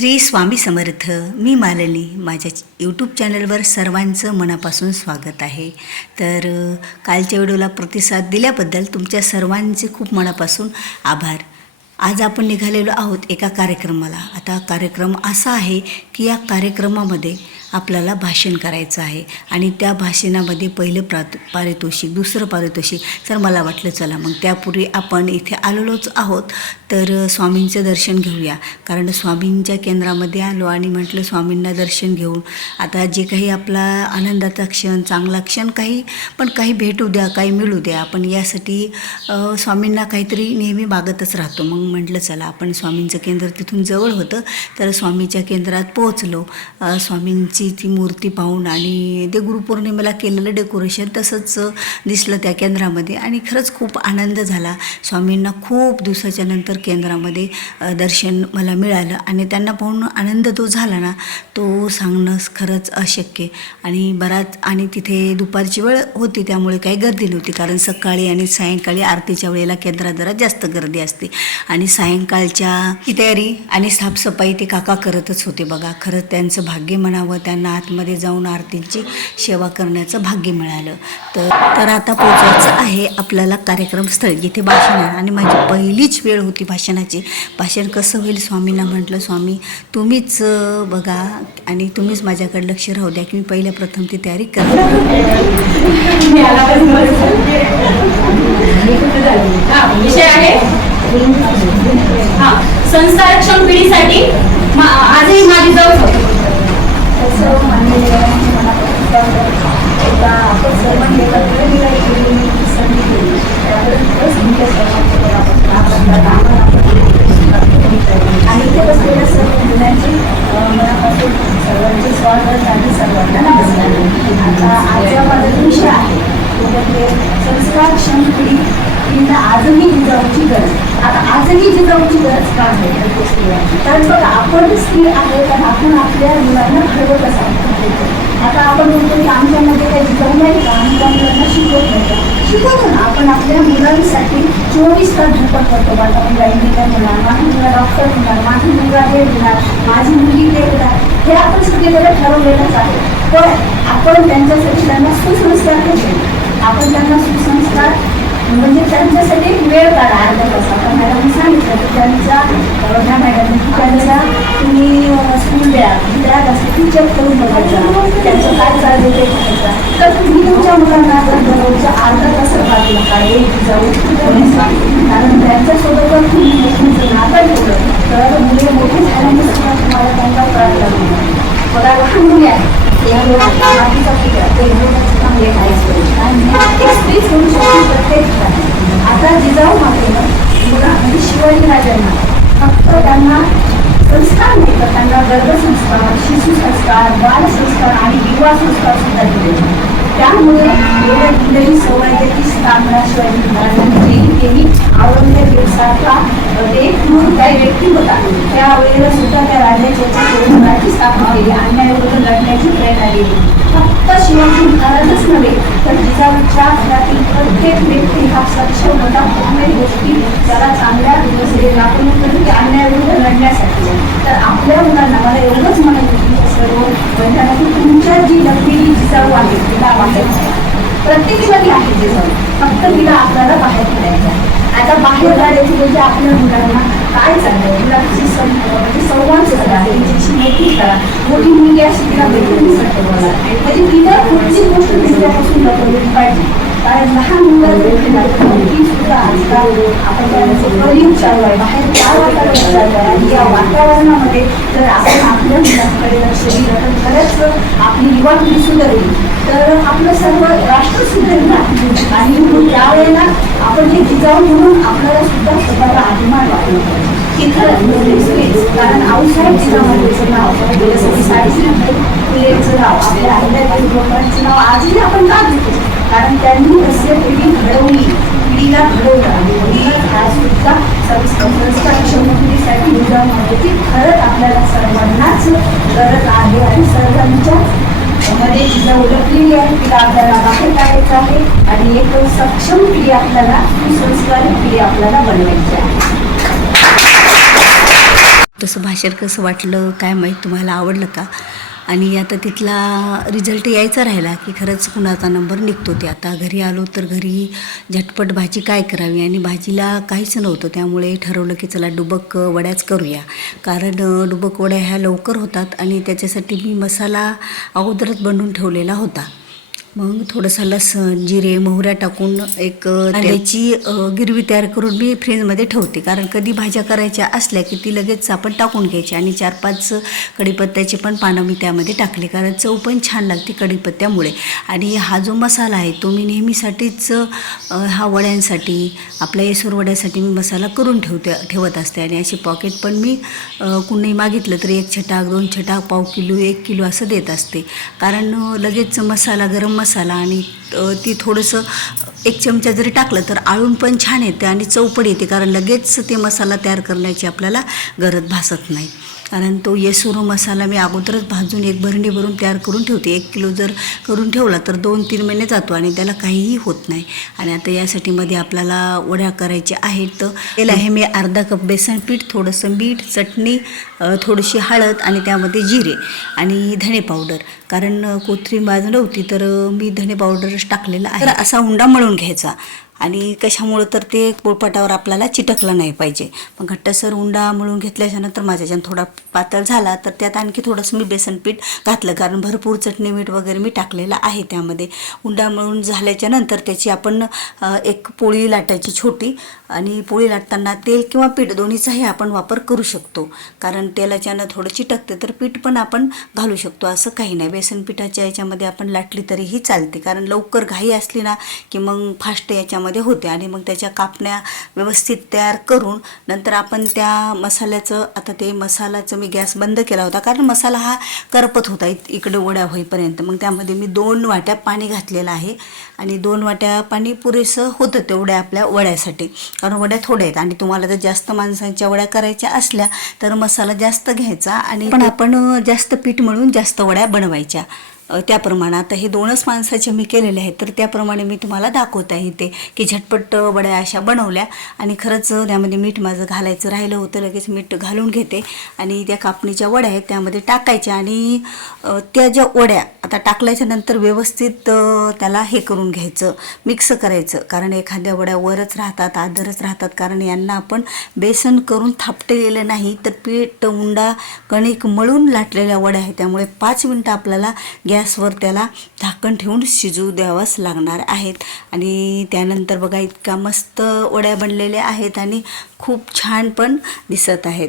श्री स्वामी समर्थ मी मालनी माझ्या यूट्यूब चॅनलवर सर्वांचं मनापासून स्वागत आहे. तर कालच्या व्हिडिओला प्रतिसाद दिल्याबद्दल तुमच्या सर्वांचे खूप मनापासून आभार. आज आपण निघालेलो आहोत एका कार्यक्रमाला. आता कार्यक्रम असा आहे की या कार्यक्रमामध्ये आपल्याला भाषण करायचं आहे. आणि त्या भाषणामध्ये पहिलं प्रात पारितोषिक दुसरं पारितोषिक. तर मला वाटलं चला मग त्यापूर्वी आपण इथे आलेलोच आहोत. तर स्वामींचं दर्शन घेऊया. कारण स्वामींच्या केंद्रामध्ये आलो आणि म्हटलं स्वामींना दर्शन घेऊन. आता जे काही आपला आनंदाचा क्षण चांगला क्षण काही पण काही भेटू द्या काही मिळू द्या. आपण यासाठी स्वामींना काहीतरी नेहमी मागतच राहतो. मग म्हटलं चला आपण स्वामींचं केंद्र तिथून जवळ होतं. तर स्वामीच्या केंद्रात पोहोचलो. स्वामींची स्वामींची ती मूर्ती पाहून आणि ते गुरुपौर्णिमेला केलेलं डेकोरेशन तसंच दिसलं त्या केंद्रामध्ये. आणि खरंच खूप आनंद झाला. स्वामींना खूप दिवसाच्या नंतर केंद्रामध्ये दर्शन मला मिळालं आणि त्यांना पाहून आनंद तो झाला ना तो सांगणं खरंच अशक्य. आणि बराच आणि तिथे दुपारची वेळ होती त्यामुळे काही गर्दी नव्हती. कारण सकाळी आणि सायंकाळी आरतीच्या वेळेला केंद्रात जरा जास्त गर्दी असते. आणि सायंकाळच्या तयारी आणि साफसफाई ते काका करतच होते बघा. खरंच त्यांचं भाग्य म्हणावं त्यांना आतमध्ये जाऊन आरतीची सेवा करण्याचं भाग्य मिळालं. तर तर आता पोचायचं आहे आपल्याला कार्यक्रमस्थळ जिथे भाषण आहे आणि माझी पहिलीच वेळ होती भाषणाची. भाषण कसं होईल स्वामींना म्हटलं स्वामी तुम्हीच बघा आणि तुम्हीच माझ्याकडे लक्ष राहू द्या की मी पहिल्या प्रथम ती तयारी करा संस्कारक्षम पिढीसाठी मा- आजही माझी जाऊ शकतो सर्व मानलेलं आहे मला एकदा आपण सर्वांनी एकत्र मिळाली संधी दिली त्याबद्दल तुमच्या सर्वांचे आणि इथे बसलेल्या सर्व मुलांची मनापासून सर्वांचे स्वागत आणि सर्वांना नमस्कार. आता आजचा माझा विषय आहे. तो म्हणजे संस्कारक्षम पिढी पिढीला आजही जिजाऊची गरज. आता आजही जिजाऊची गरज का आहे? कारण बघा आपण स्त्री आहे कारण आपण आपल्या मुलांना घडवत असावं आता आपण म्हणतो की आमच्यामध्ये काही जिजाऊ नाही का? आमच्या मुलांना शिकवत नाही का? शिकवतो ना. आपण आपल्या मुलांसाठी चोवीस तास धडपड करतो माझा मुलगा इंजिनियर होणार माझा मुलगा डॉक्टर होणार माझी मुलगा हे होणार माझी मुलगी ते होणार. हे आपण सगळीकडे ठरवलेलंच आहे. पण आपण त्यांच्यासाठी त्यांना सुसंस्कार केले आपण त्यांना सुसंस्कार म्हणजे त्यांच्यासाठी वेळ काढा अर्धा तास. आता मॅडम सांगितलं की त्यांचा अं, ह्या मॅडमने त्यांचा तुम्ही स्कूल द्या. त्या असं चेक करून बघायचा. त्यांचं काय चाललं ते बघायचा. तर तुम्ही तुमच्या मुलांना जर दररोजच्या अर्धा तास बाजूला काय जाऊ. कारण त्यांच्यासोबत जर तुम्ही तुमचं नातं ठेवलं. तर मुले मोठे झाल्याने सुद्धा तुम्हाला त्यांचा त्रास लागला. मला बघा लहान मुली आहे ते आणि एक स्त्री शकते प्रत्येक ठिकाणी आता जिजाऊ मातेनं मुला म्हणजे शिवाजी राजांना फक्त त्यांना संस्कार नाही तर त्यांना गर्भसंस्कार शिशुसंस्कार बालसंस्कार आणि युवा संस्कार सुद्धा दिले. त्यामुळे एवढ्या कुठल्याही सौभाग्याची स्थापना शिवाजी महाराजांनी केली केली दिवसाचा एक म्हणून काही व्यक्ती होता. त्यावेळेला सुद्धा त्या राजाच्या मुलाची स्थापना केली. अन्यायाबद्दल लढण्याची प्रेरणा दिली. फक्त शिवाजी महाराजच नव्हे तर जिजाऊच्या घरातील प्रत्येक व्यक्ती हा सक्षम होता गोष्टी त्याला चांगल्या दिवस आपण कधी की अन्यायाविरुद्ध लढण्यासाठी तर आपल्या मुलांना मला एवढंच म्हणायचं की सर्व मैदानात की तुमच्या जी लढलेली जिजाऊ आहे तिला बाहेर काढा. आहे जिजाऊ फक्त तिला आपल्याला बाहेर काढायचं आहे. आता बाहेर काढायची म्हणजे आपल्या मुलांना काय चाललंय मुलांची म्हणजे संवाद करा त्यांच्याशी मोठी मुलगी अशी तिला मैत्रिणी सट्ट म्हणजे तिला पुढची गोष्ट तिच्यापासून बदलली पाहिजे. कारण लहान मुलं ती सुद्धा आजकाल आपण त्यांचं कलियुग चालू आहे बाहेर काय वातावरण चालू आहे आणि या वातावरणामध्ये जर आपण आपल्या मुलांकडे लक्ष दिलं तर खरंच आपली युवा पिढी सुधारली. तर आपलं सर्व राष्ट्र सुधारेल ना? आणि त्यावेळेला आपण हे जिजाऊ म्हणून आपल्याला सुद्धा स्वतःला अभिमान वाटला. पाहिजे की खरंच कारण आऊसाहेब जिजामातेचं नाव जसं की सावित्रीबाई फुलेचं नाव आपल्या अहिल्याबाई होळकरांचं नाव आजही आपण का घेतो कारण त्यांनी कसे पिढी घडवली पिढीला घडवलं आणि म्हणूनच आज सुद्धा संस्कार पिढीसाठी जिजामातेची खरंच आपल्याला सर्वांनाच गरज आहे आणि सर्वांच्या मध्ये जिजाऊ लपलेली आहे तिला आपल्याला बाहेर काढायचं आहे आणि एक सक्षम पिढी आपल्याला ही सुसंस्कारी पिढी आपल्याला बनवायची आहे. तसं भाषण कसं वाटलं काय माहीत तुम्हाला आवडलं का? आणि आता तिथला रिझल्ट यायचा राहिला की खरंच कुणाचा नंबर निघतो ते. आता घरी आलो तर घरी झटपट भाजी काय करावी? आणि भाजीला काहीच नव्हतं त्यामुळे ठरवलं की चला डुबक वड्याच करूया. कारण डुबक वड्या ह्या लवकर होतात आणि त्याच्यासाठी मी मसाला अगोदरच बनवून ठेवलेला होता. मग थोडंसं लसण जिरे मोहऱ्या टाकून एक त्याची गिरवी तयार करून मी फ्रीजमध्ये ठेवते. कारण कधी भाज्या करायच्या असल्या की ती लगेच आपण टाकून घ्यायची आणि चार पाच कढीपत्त्याचे पण पानं मी त्यामध्ये टाकले. कारण चव पण छान लागते कढीपत्त्यामुळे. आणि हा जो मसाला आहे तो मी नेहमीसाठीच हा वड्यांसाठी आपल्या येसूर वड्यासाठी मी मसाला करून ठेवते ठेवत असते. आणि असे पॉकेट पण मी कुणी मागितलं तर एक छटाक दोन छटाक पाव किलो एक किलो असं देत असते. कारण लगेच मसाला गरम मसाला आणि ती थोडंसं एक चमचा जरी टाकलं तर आळून पण छान येते आणि चव पण येते कारण लगेच ते मसाला तयार करण्याची आपल्याला गरज भासत नाही. कारण तो येसुरो मसाला मी अगोदरच भाजून एक भरणी भरून तयार करून ठेवते. एक किलो जर करून ठेवला तर दोन तीन महिने जातो आणि त्याला काहीही होत नाही. आणि आता यासाठी मध्ये आपल्याला वड्या करायच्या आहेत. तर त्याला आहे मी अर्धा कप बेसन पीठ थोडंसं मीठ चटणी थोडीशी हळद आणि त्यामध्ये जिरे आणि धणे पावडर. कारण अ, कोथिंबीर नव्हती तर मी धणे पावडरच टाकलेला आहे. तर असा उंडा मळून घ्यायचा. आणि कशामुळं तर ते पोळपाटावर आपल्याला चिटकलं नाही पाहिजे. मग घट्टसर उंडा मळून घेतल्याच्यानंतर माझ्याच्यानं थोडा पातळ झाला तर त्यात आणखी थोडंसं मी बेसनपीठ घातलं. कारण भरपूर चटणी मीठ वगैरे मी टाकलेलं आहे त्यामध्ये. उंडा मळून झाल्याच्यानंतर त्याची आपण एक पोळी लाटायची छोटी. आणि पोळी लाटताना तेल किंवा पीठ दोन्हीचाही आपण वापर करू शकतो. कारण तेलाच्यानं थोडं चिटकते तर पीठ पण आपण घालू शकतो. असं काही नाही. बेसन पिठाच्या याच्यामध्ये आपण लाटली तरीही चालते. कारण लवकर घाई असली ना की मग फास्ट याच्यामध्ये होते. आणि मग त्याच्या कापण्या व्यवस्थित तयार करून नंतर आपण त्या मसाल्याचं आता ते मसाल्याचं मी गॅस बंद केला होता. कारण मसाला हा करपत होता. इत इकडे वड्या होईपर्यंत. मग त्यामध्ये मी दोन वाट्या पाणी घातलेलं आहे. आणि दोन वाट्या पाणी पुरेसं होतं तेवढ्या आपल्या वड्यासाठी. कारण वड्या थोड्या आहेत. आणि तुम्हाला जर जास्त माणसांच्या वड्या करायच्या असल्या तर मसाला जास्त घ्यायचा आणि पण आपण जास्त पीठ मळून जास्त वड्या बनवायच्या. अ, त्याप्रमाणे आता हे दोनच माणसाचे मी केलेले आहेत तर त्याप्रमाणे मी तुम्हाला दाखवत आहे ते की झटपट वड्या अशा बनवल्या. आणि खरंच त्यामध्ये मीठ माझं घालायचं राहिलं होतं लगेच मीठ घालून घेते. आणि त्या कापणीच्या वड्या आहेत त्यामध्ये टाकायच्या. आणि त्या ज्या वड्या आता टाकल्याच्या नंतर व्यवस्थित त्याला हे करून घ्यायचं मिक्स करायचं. कारण एखाद्या वड्या वरच राहतात आदरच राहतात. कारण यांना आपण बेसन करून थापटलेलं नाही तर पीठ उंडा कणिक मळून लाटलेल्या वड्या आहेत. त्यामुळे पाच मिनटं आपल्याला गॅसवर त्याला झाकण ठेवून शिजू द्यावंच लागणार आहेत. आणि त्यानंतर बघा इतका मस्त वड्या बनलेल्या आहेत आणि खूप छान पण दिसत आहेत.